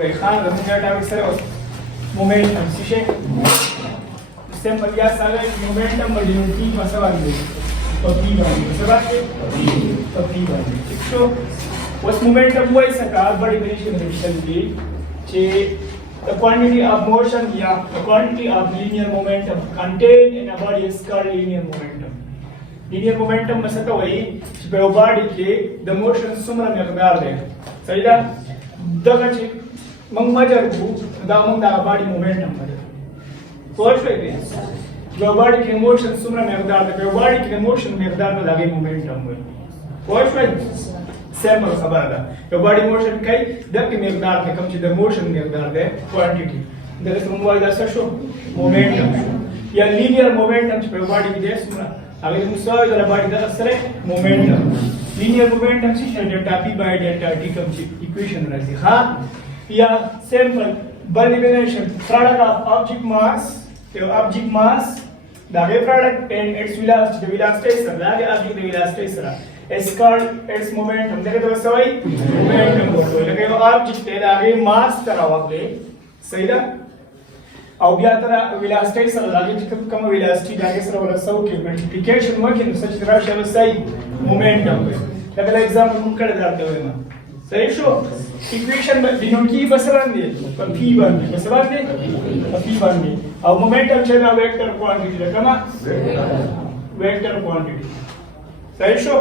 خان د موږ ټاپک سره اوس مومنټم څه شي سمپل یا ساده مومنټم باندې کی په څه باندې په پی باندې څه باندې په پی باندې ٹھیک شو اوس مومنټم وایي څنګه بڑی ډیفینیشن دی چې the quantity of motion یا the quantity of linear momentum contained in a body is called linear momentum. linear momentum څه ته وایي چې په یو باډي کې د موشن څومره مقدار دی صحیح ده دغه چې موږ مجر کوو دا موږ د باډي مومنټم دی پوه شوئ دی یو باډي کې موشن څومره مقدار دی په یو باډي کې د موشن مقدار ته د هغې مومنټم وایي پوه شوئ سیم خبره ده یو باډي موشن کوي دغه مقدار ته کوم چې د موشن مقدار دی کوانټیټي دغه څه موږ وایو دا څه شو مومنټم یا لینیر مومنټم چې په یو باډي کې دی څومره هغه موږ څه وایو د باډي دغه سره مومنټم لینیر مومنټم چې ډیلټا پی بای ډیلټا ټي کوم چې ایکویشن راځي ها یا سمپل بل ډیفینیشن product of object mass یو object mass دا غي product and its velocity the velocity سره دا غي object the velocity سره is called its momentum دغه څه وایي momentum ورته لکه یو object دی دا غي mass تر راوغلي صحیح ده او بیا تر velocity سره دا غي چې کوم velocity دا غي سره ورسو کې multiplication وکړي نو څه چې راشه وسای momentum وي لکه ایگزامپل موږ کړه درته وایم صحیح شو equation denote کی بس باندې په p باندې بس باندې په p باندې او momentum چې دا vector quantity ده کما vector quantity صحیح شو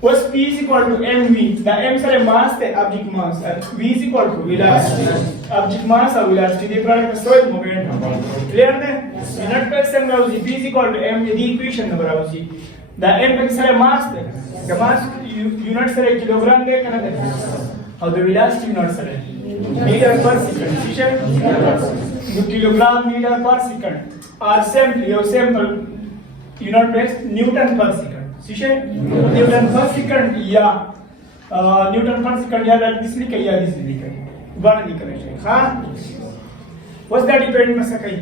اوس p is equal to mv دا m سره mass ته object mass and v is equal to velocity object mass او velocity دی product سره momentum clear ده unit per second راوځي p is equal to m دی equation نمبر راوځي دا m په سره mass ده که mass unit سره کیلوګرام دی کنه ده او د velocity unit سره meter per second څه نو کیلوګرام meter per second or simple یو simple unit base newton per second څه newton per second یا newton per second یا د دې لیکي یا دې لیکي باندې لیکل شي ها اوس دا ډیپند مسه کوي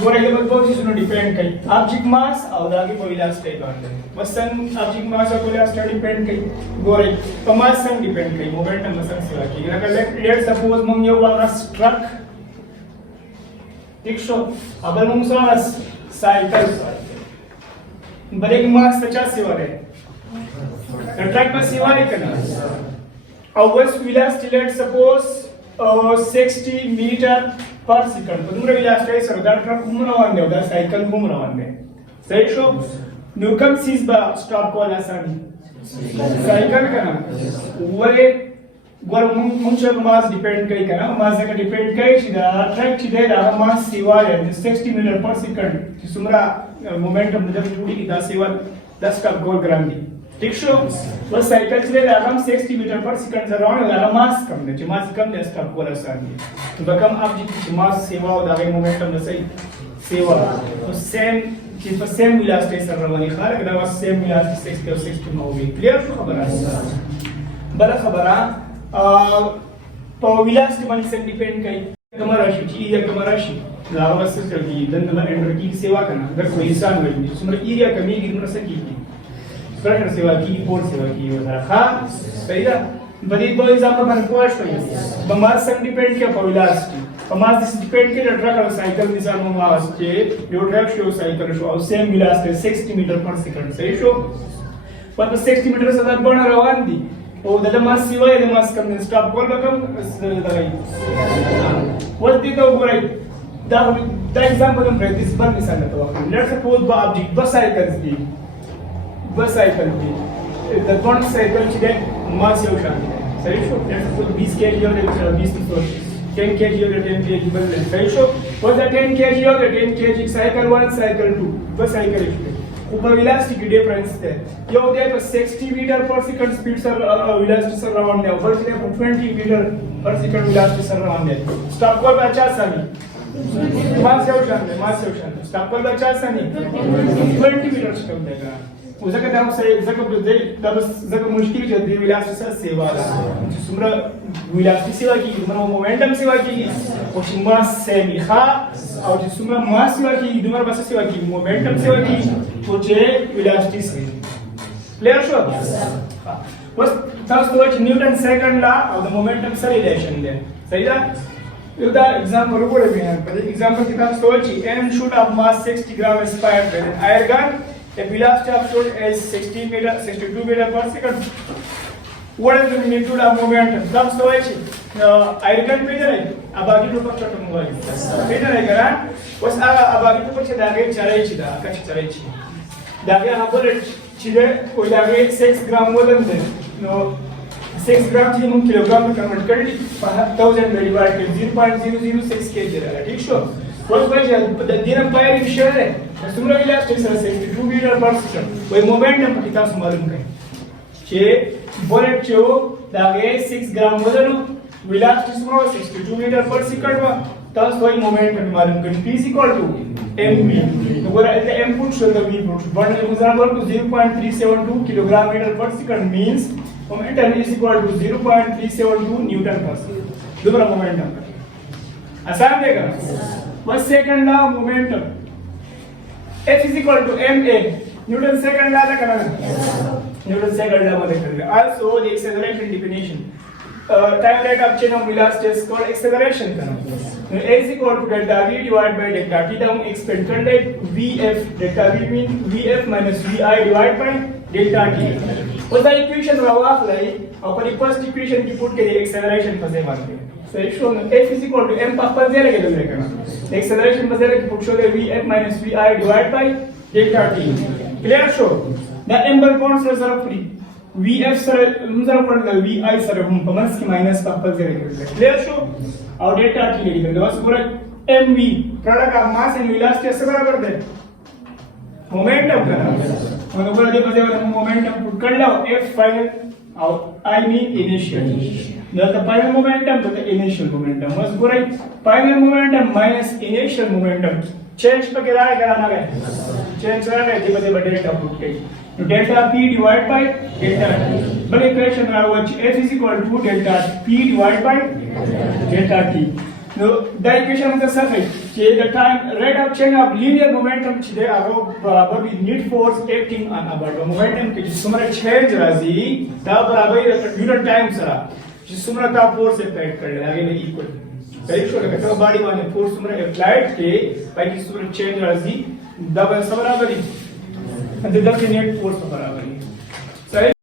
ګوره یو بل څه نو ډیپند کوي object mass او داګه په velocity باندې وسن object mass او velocity ډیپند کوي ګوره په mass څنګه ډیپند کوي momentum مسه سره کوي لکه لیټ سپوز موږ یو باندې ټرک ٹھیک شو ابل موږ سره سایکل بریک mass 50 وره ټرک په سیوای کنه او وس velocity لیټ سپوز 60 میټر پر سیکنډ په دومره velocity سره دا ټرک هم روان دی او دا سایکل هم روان دی صحیح شو نو کوم سیز به سٹاپ کول اسانه سایکل کنه وله ګور مونږ چې ماس ډیپند کوي کنه ماس څنګه ډیپند کوي چې دا ټرک چې دی دا ماس سیوای 60 میټر پر سیکنډ چې څومره مومنټم د جوړي دا سیوال 10 کا ګول ګرام دی ٹھیک شو بس سایکل چې دا هم 60 میټر پر سیکنډ سره روان دی دا ماس کم دی چې ماس کم دی سٹاپ کول اسانه تو به کوم object چې ماس سیوا او دا مومنټم د صحیح سیوا او سیم چې په سیم velocity سره رواني خارج دا واس سیم velocity 60 او 60 نو وی کلیئر شو خبره بل خبره په velocity باندې څنګه ډیپند کوي کوم راشي چې یا کوم راشي دا واسه کوي دنه انډر کی سیوا کنه دا کوئی انسان وایي څومره ایریا کمیږي نو څه کیږي پرشر سیوا کیږي پور سیوا کیږي وزره ها صحیح ده بدی دو example باندې پوښتنه کوي په ماس څنګه ډیپند کوي په velocity په ماس دې ډیپند کوي د ټرک او سایکل مثال مو ماس چې یو ټرک شو سایکل شو او سیم velocity 60 میټر پر سیکنډ صحیح شو په 60 میټر سره باندې روان دي او د ماس سیوای د ماس کم سٹاپ کول کوم دغه ولته دا وګورئ دا example هم پرې دې بل مثال ته واخلئ لیټس سپوز با object بس سایکلز دي بس سایکل دي د دوه سایکل چې ماس یو شان دي صحیح شو لیټس سپوز 20 kg او 20 تو 10 kg او 10 kg بل صحیح شو او دا 10 kg او 10 kg سایکل 1 سایکل 2 بس سایکل شو په velocity کې ډیفرنس ده یو دی په 60 میټر پر سیکنډ سپیډ سره velocity سره روان دی او بل دی په 20 میټر پر سیکنډ velocity سره روان دی سٹاپ کول 50 ثانیې ماس یو شان دی سٹاپ کول 50 ثانیې 20 میټر څخه دی او ځکه دا اوس ځکه مشکل چې د velocity سره سیوا ده چې څومره velocity سیوا کیږي څومره مومنټم سیوا کیږي او چې ماس سیمي ښه او چې څومره ماس سیوا کیږي دومره بس سیوا کیږي مومنټم سیوا کیږي او چې velocity سیوا کلیئر شو اوس Thus, towards Newton's second law of the momentum acceleration there. सही था? If the example report है पर example कितना towards M shoot of mass 60 gram inspired by an air gun, a velocity of shoot is 62 meter per second. What is the magnitude of momentum? Thus, towards air gun पे जाए, अब आगे तो पक्का तो मोबाइल पे जाए करा, बस अब आगे तो पक्का दागे चराई चिदा, कच्ची चराई चिदा. दागे हाँ बोले चिदे कोई दागे 6 ग्राम वजन दे, no 6 ग्राम चीज़ हम किलोग्राम में कन्वर्ट कर ली 1000 में डिवाइड कर 0.006 kg रहेगा ठीक शो फर्स्ट बार जब दिन पायर विषय है सुमरा elastic sir 62 metre per second वही मोमेंटम कितना मालूम करें चे बुलेट चो दागे 6 ग्राम वजन इलास्टिक सुमरा 62 मीटर पर सेकंड में तब वही मोमेंटम मालूम करें p is equal to mv तो बोला इतना m put so the v put one example to 0.372 kilogram metre per second means momentum is equal to 0.372 Newton per second. दूसरा momentum आसान देगा बस second law momentum F is equal to ma Newton second law था करना Newton second law में करेंगे also the acceleration definition time rate of chain of velocity is called acceleration करना A is equal to delta v divided by delta t down expand करने vf delta v mean vf minus vi divided by delta t उसका इक्वेशन वाला लाई अपन first equation की पुट करिए एक्सेलरेशन फंसे मारते हैं so it show f is equal to m पर जेरो के लिए करना एक्सेलरेशन पर जेरो की put so the vf minus vi divided by delta t clear so the एम्बल points are sir free vf sir मुझे पढ़ लो vi सर हम पमस की माइनस पर जेरो के लिए क्लियर शो और डेल्टा t लिख दो बस पूरा mv product of mass and velocity से बराबर दे मोमेंटम करना मतलब बोला देखो जब मोमेंटम पुट कर लो f फाइनल और I mean initial the final momentum तो initial momentum बस पूरा final momentum minus initial momentum change पर क्या कराना है change कराना है जब जब डेल्टा पुट के तो delta p divided by delta t बड़े इक्वेशन रहा हुआ f is equal to delta p divided by delta t no the equation मतलब सब है कि the time rate of change of linear momentum छिदे आरो बराबर with net force acting on about momentum के जिसमें change राजी तब बराबर unit time सरा जिसमें ता force apply कर ले आगे नहीं equal करेक्ट हो लगा तो बॉडी वाले force में applied के by जिसमें change राजी दब बराबर ही अंदर दब net force बराबर ही